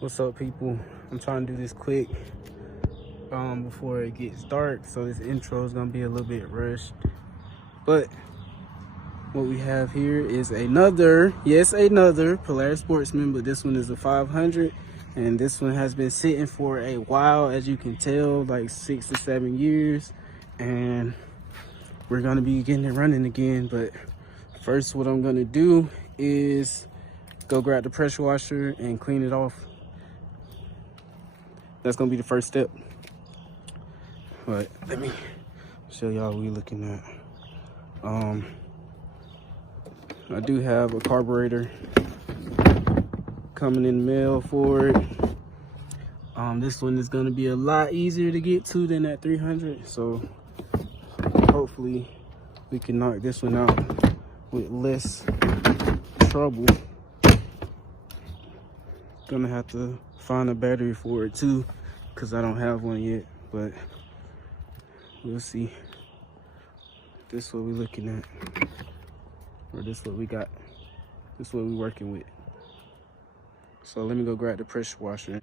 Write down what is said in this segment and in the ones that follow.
What's up, people? I'm trying to do this quick before it gets dark, so this intro is gonna be a little bit rushed. But what we have here is another Polaris Sportsman, but this one is a 500, and this one has been sitting for a while, as you can tell, like 6 to 7 years, and we're gonna be getting it running again. But first, what I'm gonna do is go grab the pressure washer and clean it off. That's gonna be the first step. But let me show y'all what we're looking at. I do have a carburetor coming in the mail for it. This one is gonna be a lot easier to get to than that 300, so hopefully we can knock this one out with less trouble. Gonna have to find a battery for it too, because I don't have one yet, but we'll see. This is what we're looking at, or this is what we got. This is what we're working with. So let me go grab the pressure washer.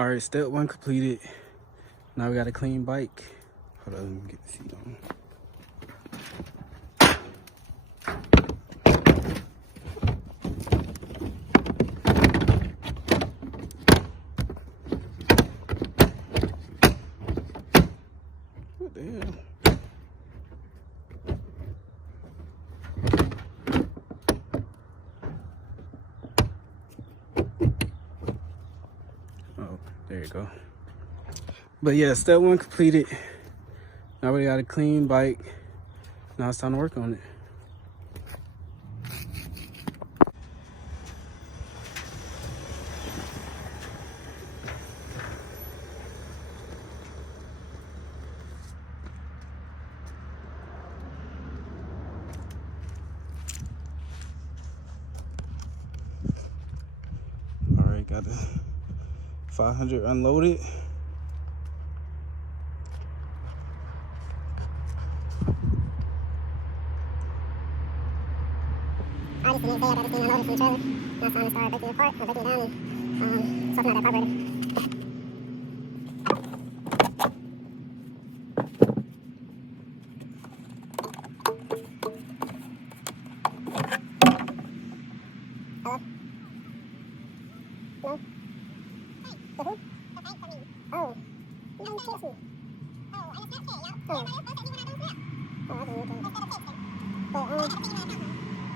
All right, step 1 completed. Now we got a clean bike. Hold on, let me get the seat on. What the hell? Oh, there you go. But yeah, step 1 completed. Now we got a clean bike. Now it's time to work on it. All right, got the 500 unloaded. I just didn't say I got this thing unloaded from the trailer. Now it's time to start breaking it apart, or breaking it down, and swapping out that carburetor. Hello? No? The who? The tank for me. Oh. You didn't text me. Oh, I just got it, y'all. Oh. Oh, I didn't know that. But,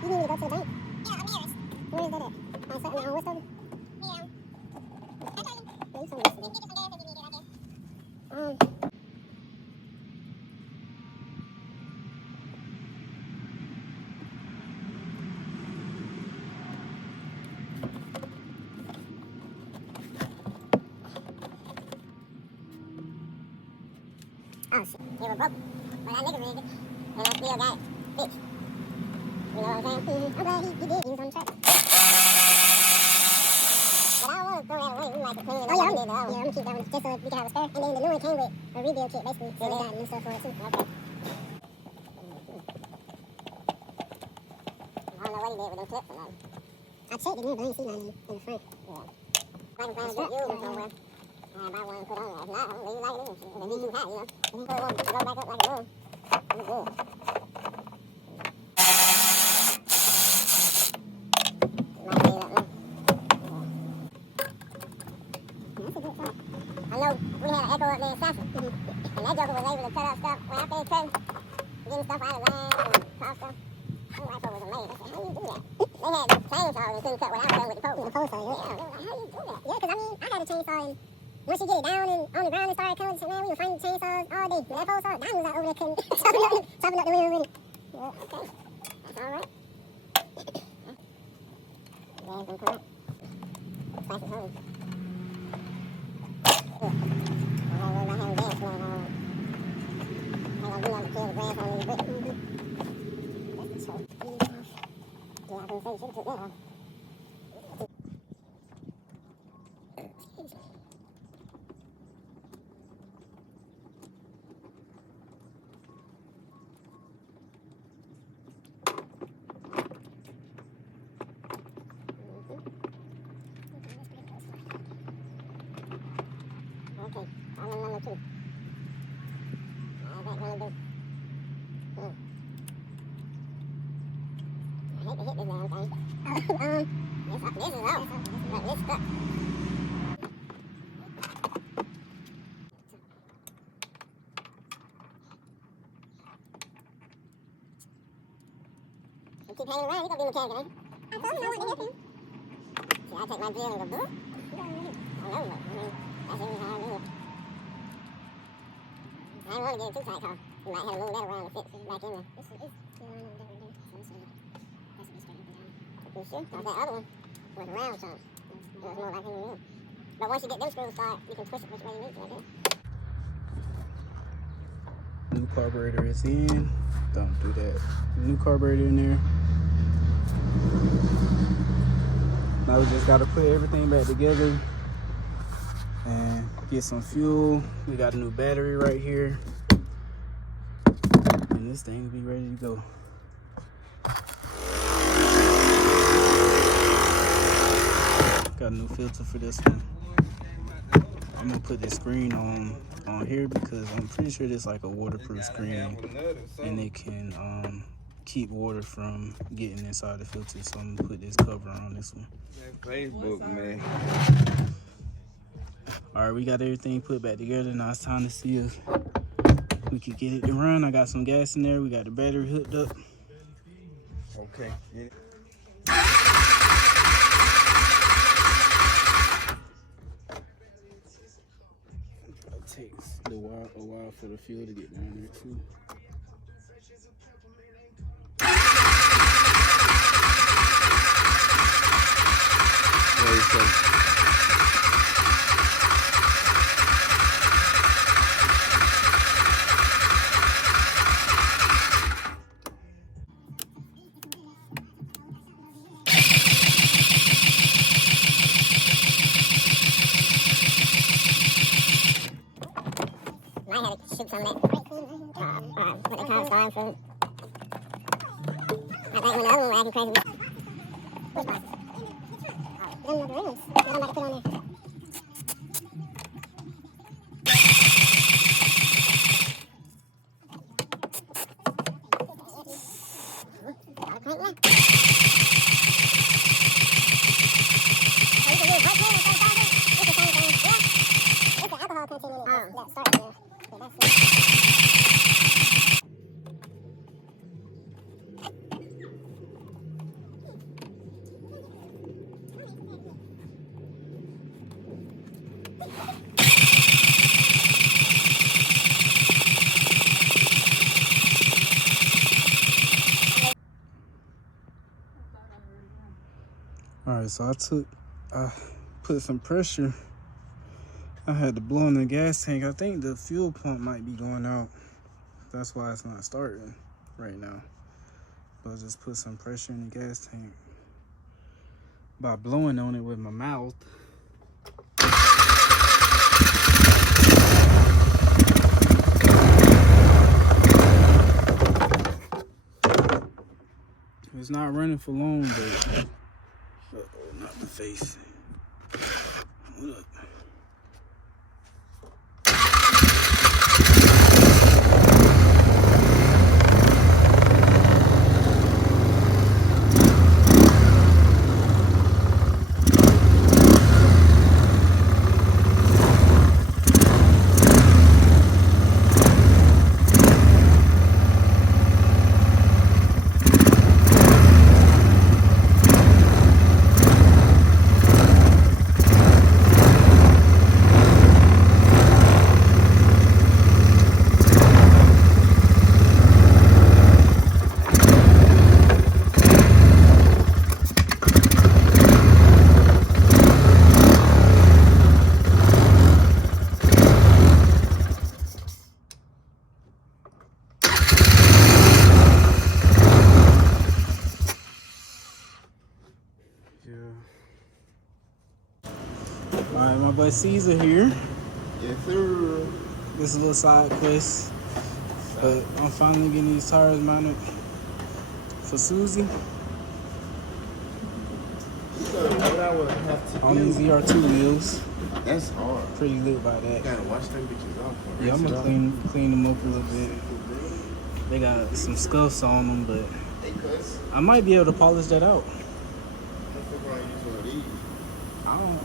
you need me to go to the bank? Yeah, I'm nearest. Where is that at? On Sutton, on Westover? Yeah. I told you. Yeah, you told me yesterday. Get you some gas if you need it, okay? Oh shit, it was broken. But that nigga rigged it, and I still got it fixed. You know what I'm saying? I'm glad he did. He was on the track. But I don't want to throw that away. We like to clean it up. Oh, yeah, I'm gonna keep that one just so we can have a spare. And then the new one came with a rebuild kit, basically. So we got new stuff for it too. Okay. I don't know what he did with them clips or nothing. I checked it, but I didn't see nothing in the front. Yeah. Like I'm trying to get you somewhere. I buy one and put on there. If not, I'm gonna leave it like it is. It'll be too hot, you know. And then put it on, go back up like a balloon. It's good. I know we had an Echo up there in Saffron, and that joker was able to cut up stuff when after it cut, getting stuff out of line and car stuff. That rifle was amazing. I said, how do you do that? They had chainsaws and couldn't cut without cutting with the post. With the post, yeah. They were like, how do you do that? Yeah, because I mean, I had a chainsaw, and once you get it down and on the ground and started coming, man, we were finding chainsaws all day. When that post saw, Diamond was out over there cutting, chopping up the wheels with it. Yeah, okay. That's all right. Yeah, it's gonna come out. Spice is home. Okay, problem number 2. How's that gonna do? I hate to hit this damn thing. This is off. But it's stuck. You keep hanging around, you gonna be mechanic, ain't you? I told you I want to hit you. See, I take my drill and go, boop. I don't know, but I mean, that's usually how I do it. I didn't want to get it too tight, cause you might have to move that around to fit back in there. It's still line up different there, so this has to be straight up and down. You sure? Cause that other one was round some. It was more like in the room. But once you get them screws started, you can twist it which way you need to, I guess. New carburetor is in. Don't do that. New carburetor in there. Now we just gotta put everything back together and get some fuel. We got a new battery right here, and this thing will be ready to go. Got a new filter for this one. I'm gonna put this screen on here because I'm pretty sure it's like a waterproof screen, and it can keep water from getting inside the filter. So I'm gonna put this cover on this one. Facebook, man. All right, we got everything put back together. Now it's time to see if we can get it to run. I got some gas in there. We got the battery hooked up. Okay. Yeah. It takes a while for the fuel to get down there too. Might have to shoot some of that. What they call starting food. I think when the other one was acting crazy. Which one? Oh, them the rings. What I'm about to put on there. All right, so I put some pressure. I had to blow in the gas tank. I think the fuel pump might be going out. That's why it's not starting right now. But I just put some pressure in the gas tank by blowing on it with my mouth. It's not running for long, but uh-oh, not my face. Hold up. Alright, my boy Caesar here. Yes, sir. This is a little side quest. But I'm finally getting these tires mounted for Susie What I would have to on these ZR2 wheels. That's hard. Pretty lit by that. You gotta wash them bitches off. Yeah, I'm gonna clean them up a little bit. They got some scuffs on them, but Hey, cuz. I might be able to polish that out. I use one of these. I don't.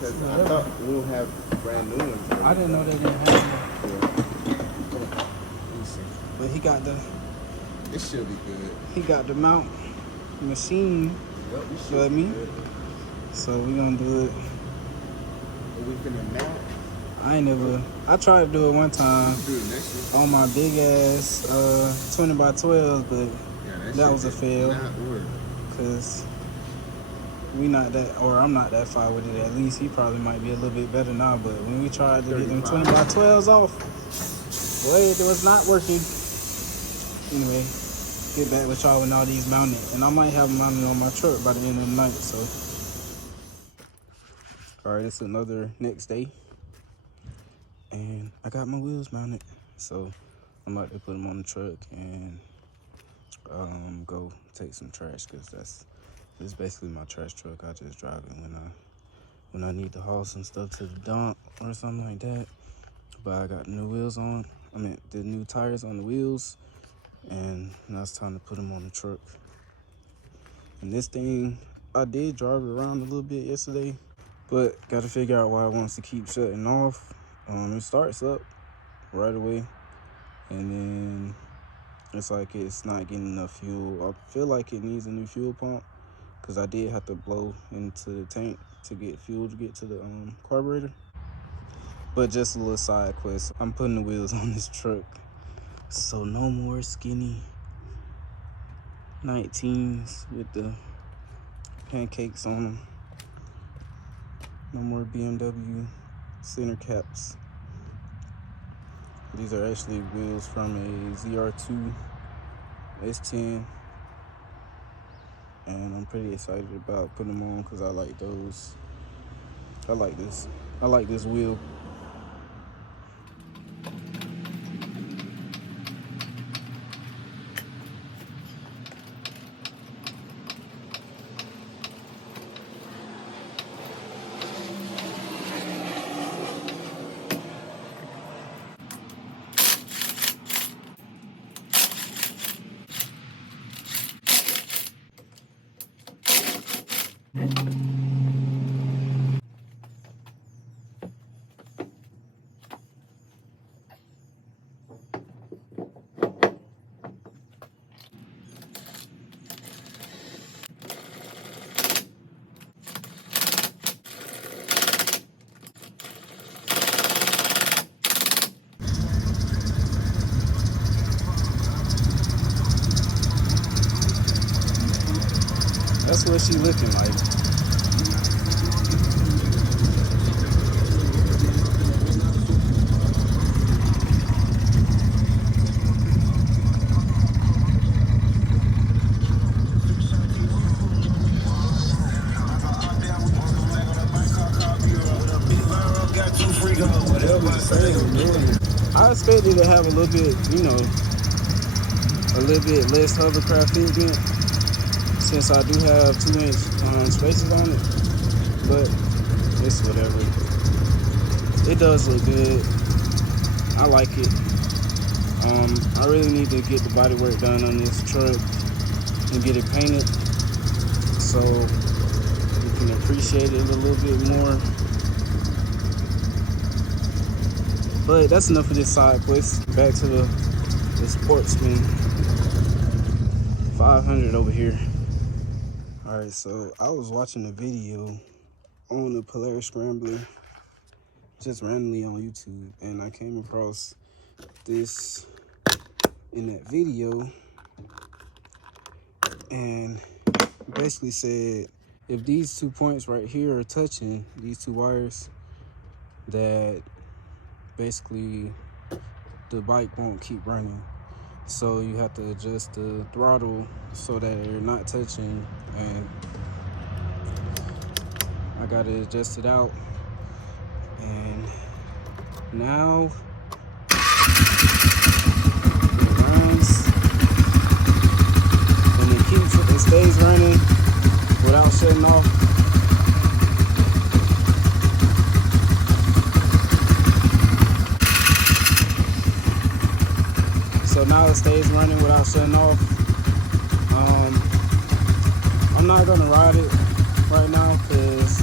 Because I thought we'll have brand new ones. I didn't know they didn't have them. Let me see. But he got the This should be good. mount machine Yep, we for should me. be good. So we gonna do it. Are we finna mount? I tried to do it one time Do it next week. on my big ass 20 by 12, but Yeah, that was a fail. Not work. because I'm not that far with it. At least he probably might be a little bit better now, but when we tried to get them 20 by 12s off, well, it was not working. Anyway, get back with y'all when all these mounted, and I might have them mounted on my truck by the end of the night. So all right, it's another next day, and I got my wheels mounted, so I'm about to put them on the truck and go take some trash, because this is basically my trash truck. I just drive it when I need to haul some stuff to the dump or something like that. But I got new wheels on. I mean, the new tires on the wheels, and now it's time to put them on the truck. And this thing, I did drive it around a little bit yesterday, but got to figure out why it wants to keep shutting off. It starts up right away, and then it's like it's not getting enough fuel. I feel like it needs a new fuel pump, because I did have to blow into the tank to get fuel to get to the carburetor. But just a little side quest. I'm putting the wheels on this truck, so no more skinny 19s with the pancakes on them. No more BMW center caps. These are actually wheels from a ZR2 S10, and I'm pretty excited about putting them on because I like those. I like this wheel. That's what she looking like. I expected to have a little bit, a little bit less hovercraft fitment, since I do have 2-inch spaces on it, but it's whatever. It does look good. I like it. I really need to get the body work done on this truck and get it painted so you can appreciate it a little bit more. But that's enough of this side quest. Back to the Sportsman 500 over here. All right, so I was watching a video on the Polaris Scrambler just randomly on YouTube, and I came across this in that video, and basically said if these 2 points right here are touching, these 2 wires, that basically the bike won't keep running. So you have to adjust the throttle so that they're not touching, and I got it adjusted out, and now it runs, and it stays running without shutting off. So now it stays running without shutting off. I'm not gonna ride it right now because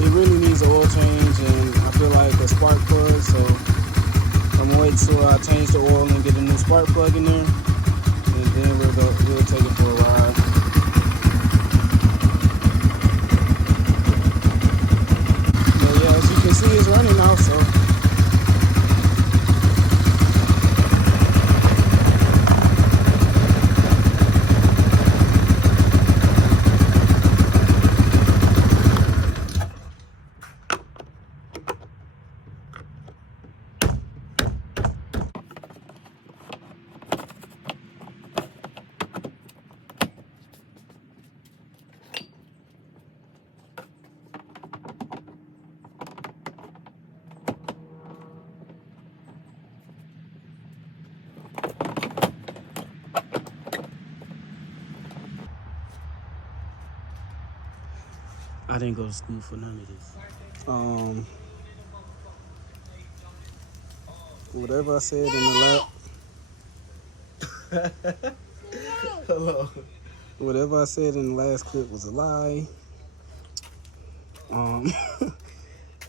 it really needs an oil change, and I feel like a spark plug. So I'm gonna wait till I change the oil and get a new spark plug in there, and then we'll take it for a ride. But yeah, as you can see, it's running now. So. I didn't go to school for none of this. Whatever I said in the Hello. whatever I said in the last clip was a lie.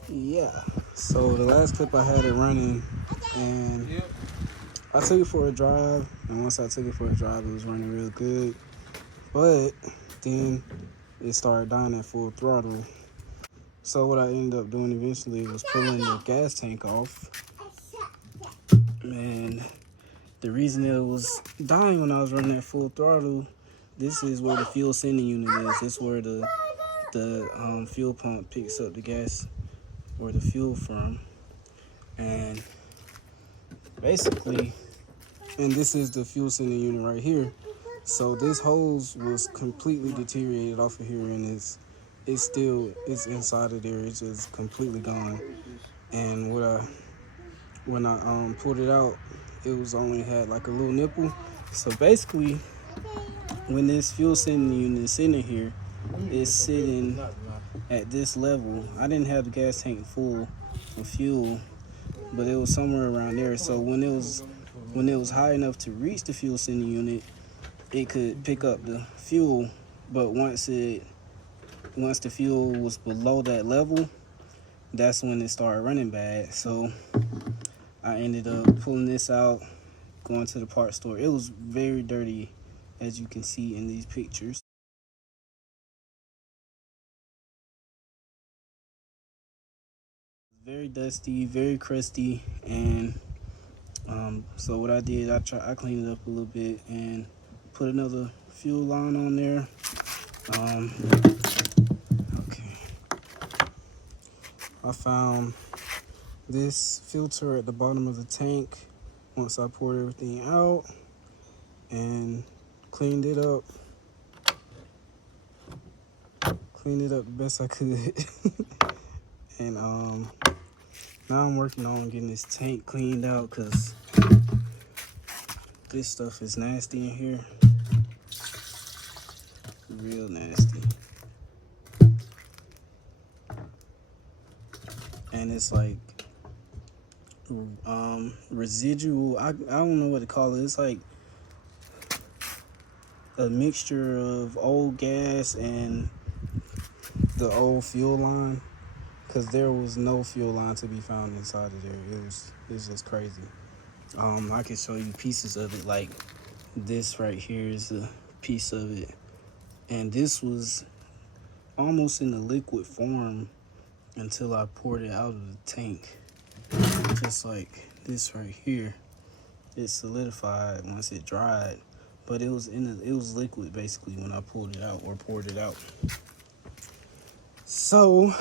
Yeah. So the last clip I had it running, and I took it for a drive, and once I took it for a drive, it was running real good. But then it started dying at full throttle. So what I ended up doing eventually was pulling the gas tank off. And the reason it was dying when I was running at full throttle, this is where the fuel sending unit is. This is where the fuel pump picks up the gas or the fuel from. And basically, and this is the fuel sending unit right here. So this hose was completely deteriorated off of here, and it's inside of there. It's just completely gone. And when I pulled it out, it was only had like a little nipple. So basically, when this fuel sending unit is sitting here, it's sitting at this level. I didn't have the gas tank full of fuel, but it was somewhere around there. So when it was high enough to reach the fuel sending unit, it could pick up the fuel. But once the fuel was below that level, that's when it started running bad. So I ended up pulling this out, going to the parts store. It was very dirty, as you can see in these pictures. Very dusty, very crusty, and so what I did, I cleaned it up a little bit and put another fuel line on there. Okay. I found this filter at the bottom of the tank once I poured everything out and cleaned it up the best I could. And now I'm working on getting this tank cleaned out because this stuff is nasty in here. Real nasty. And it's like residual, I don't know what to call it. It's like a mixture of old gas and the old fuel line, because there was no fuel line to be found inside of there. It was just crazy. I can show you pieces of it. Like this right here is a piece of it, and this was almost in a liquid form until I poured it out of the tank. Just like this right here, it solidified once it dried, but it was liquid basically when I pulled it out or poured it out. So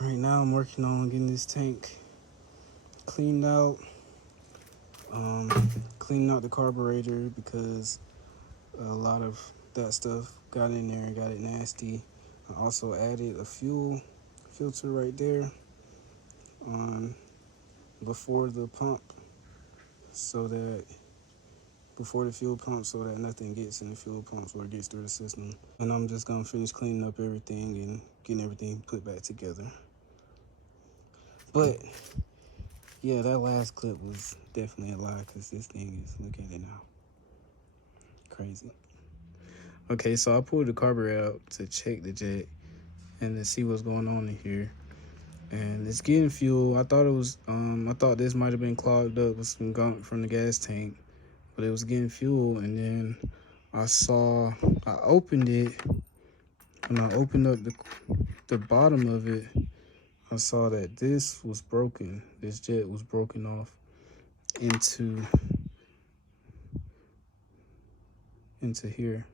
right now I'm working on getting this tank cleaned out, cleaning out the carburetor because a lot of that stuff got in there and got it nasty. I also added a fuel filter right there on before the pump, so that before the fuel pump, so that nothing gets in the fuel pumps or gets through the system. And I'm just gonna finish cleaning up everything and getting everything put back together. But yeah, that last clip was definitely a lie, because this thing is, look at it now, crazy. Okay, so I pulled the carburetor out to check the jet and to see what's going on in here. And it's getting fuel. I thought this might have been clogged up with some gunk from the gas tank, but it was getting fuel. And then I opened it, and I opened up the bottom of it. I saw that this was broken. This jet was broken off into here.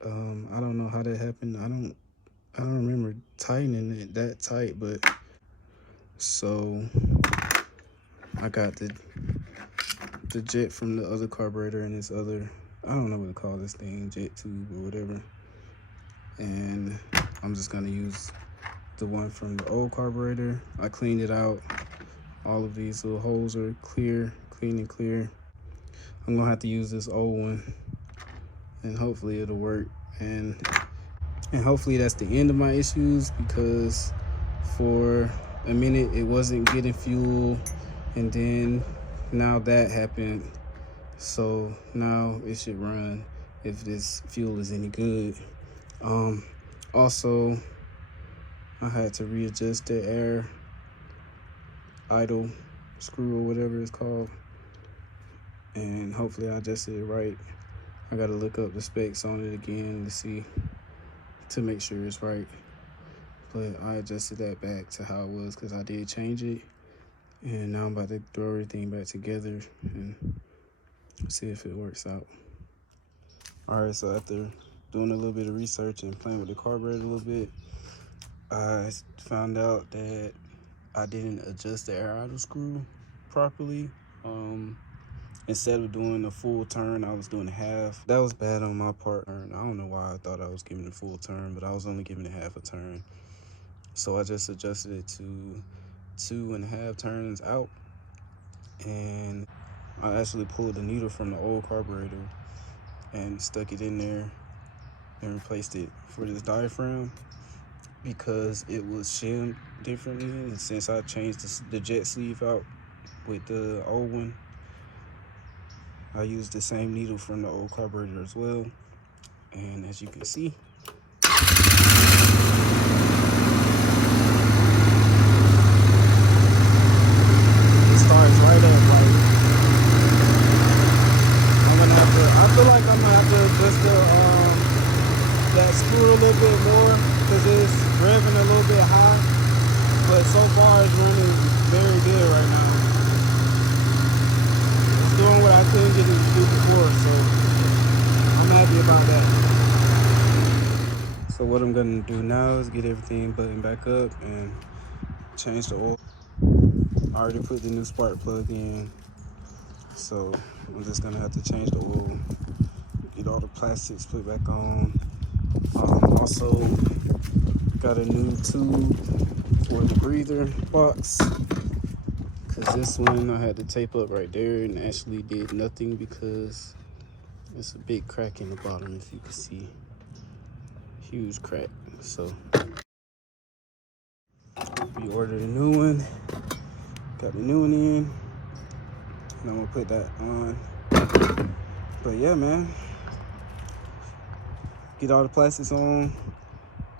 I don't know how that happened. I don't remember tightening it that tight, but so I got the jet from the other carburetor and this other, I don't know what to call this thing, jet tube or whatever. And I'm just gonna use the one from the old carburetor. I cleaned it out. All of these little holes are clean and clear. I'm gonna have to use this old one and hopefully it'll work. And And hopefully that's the end of my issues, because for a minute it wasn't getting fuel, and then now that happened. So now it should run if this fuel is any good. Also, I had to readjust the air idle screw or whatever it's called, and hopefully I adjusted it right. I gotta look up the specs on it again to make sure it's right, but I adjusted that back to how it was because I did change it, and now I'm about to throw everything back together and see if it works out. All right, so after doing a little bit of research and playing with the carburetor a little bit, I found out that I didn't adjust the air idle screw properly. Instead of doing a full turn, I was doing half. That was bad on my part. I don't know why I thought I was giving a full turn, but I was only giving it half a turn. So I just adjusted it to 2.5 turns out, and I actually pulled the needle from the old carburetor and stuck it in there and replaced it for this diaphragm because it was shimmed differently. And since I changed the jet sleeve out with the old one, I used the same needle from the old carburetor as well. And as you can see, it starts right up. Like, I feel like I'm gonna have to adjust that screw a little bit more because it's revving a little bit high. But so far it's running very good right now. It's doing what I couldn't get it to do before, so I'm happy about that. So what I'm gonna do now is get everything buttoned back up and change the oil. I already put the new spark plug in, so I'm just gonna have to change the oil, get all the plastics put back on. Also got a new tube for the breather box, because this one I had to tape up right there and actually did nothing because it's a big crack in the bottom, if you can see. Huge crack. So we ordered a new one, got the new one in, and I'm gonna put that on. But yeah, man, get all the plastics on,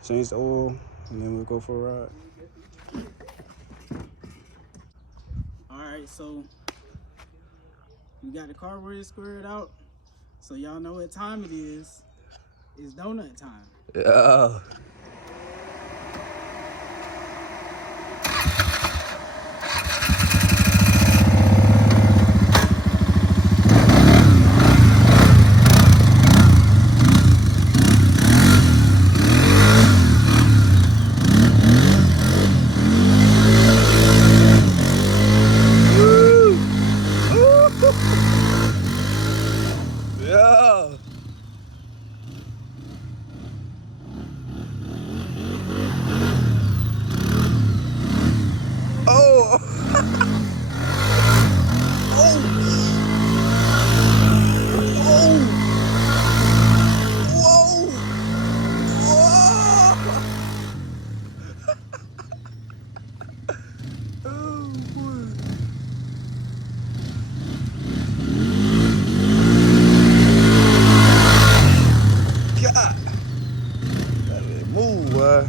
change the oil, and then we'll go for a ride. All right, so we got the carburetor squared out, so y'all know what time it is. It's donut time. Yeah. Yeah. Oh. God. That move, boy.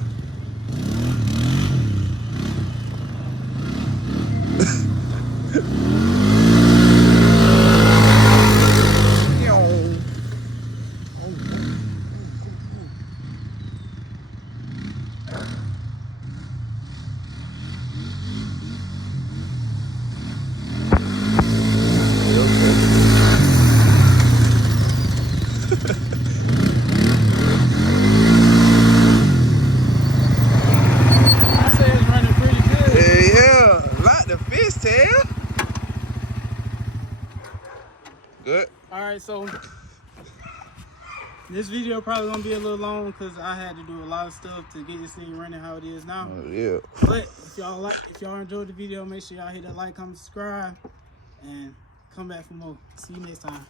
Good. All right, so this video probably gonna be a little long because I had to do a lot of stuff to get this thing running how it is now. Oh, yeah. But if y'all enjoyed the video, make sure y'all hit that like, comment, subscribe, and come back for more. See you next time.